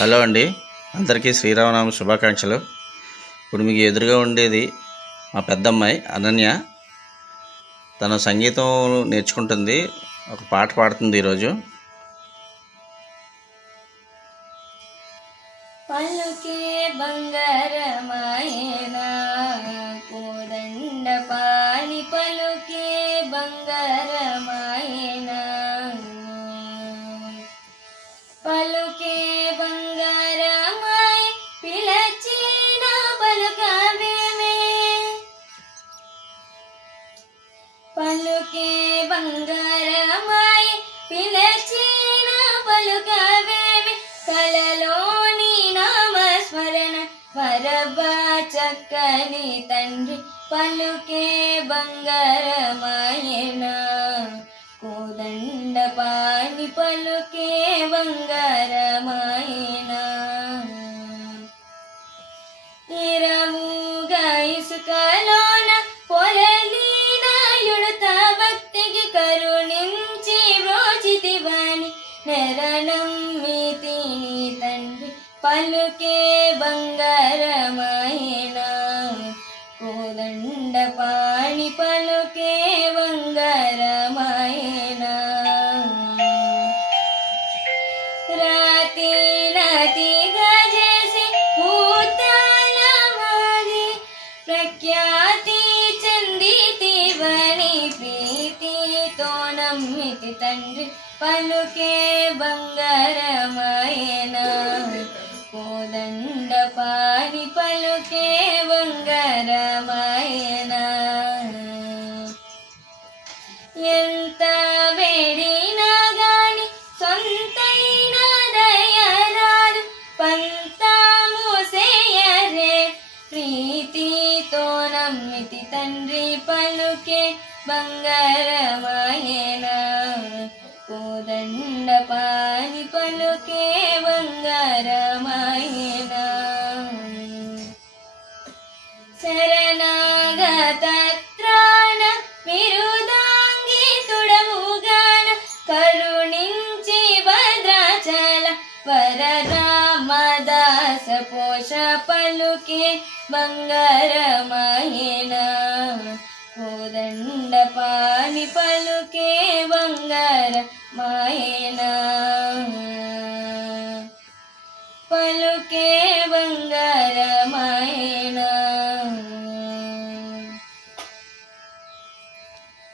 Hello అండి, అందరికీ శ్రీరామనవమి శుభాకాంక్షలు. ఇప్పుడు మీకు ఎదురుగా ఉండేది మా పెద్దమ్మాయి అనన్య. తన సంగీతం నేర్చుకుంటుంది, ఒక పాట పాడుతుంది ఈరోజు. పలుకే బంగారమాయనా కోదండ పాని పలుకే బంగారమాయనా పలుకే బంగారమాయ పిలచిన పలుకవేమే పలుకే బంగారమాయ పిలచిన పలుకవేమే కలలోని నామస్మరణ వరబా చక్కని తండ్రి పలుకే బంగారమాయనా కోదండ పాని పలుకే బంగారమాయనా ఇరముగా ఇసుకలోన పొరలిన యుడత భక్తికి కరుణించి బ్రోచితివాని నెరనమ్మితిని తండ్రి పలుకే బంగారమాయనా కోదండ పాణి పలుకే బంగారమాయనా రాతి నతిగా చేసి భూతాలమాది ప్రఖ్యాతి చందితివని ప్రీతితో నమ్మితి తండ్రి పలుకే బంగారమాయనా కోదండ పాని పలుకే బంగారమాయనా ఎంత వేడినా గాని సొంతైన దయరాదు పంతాము సేయరే ప్రీతితో నమ్మితి తండ్రి పలుకే బంగారమాయనా కోదండ పాని పలుకే బంగారమాయనా శరణాగత త్రాణ విరుదాంగి తుడముగాన కరుణించి భద్రాచల వరరామదాస పోష పలుకే బంగారమాయనా కోదండ పాని పలుకే బంగారమాయనా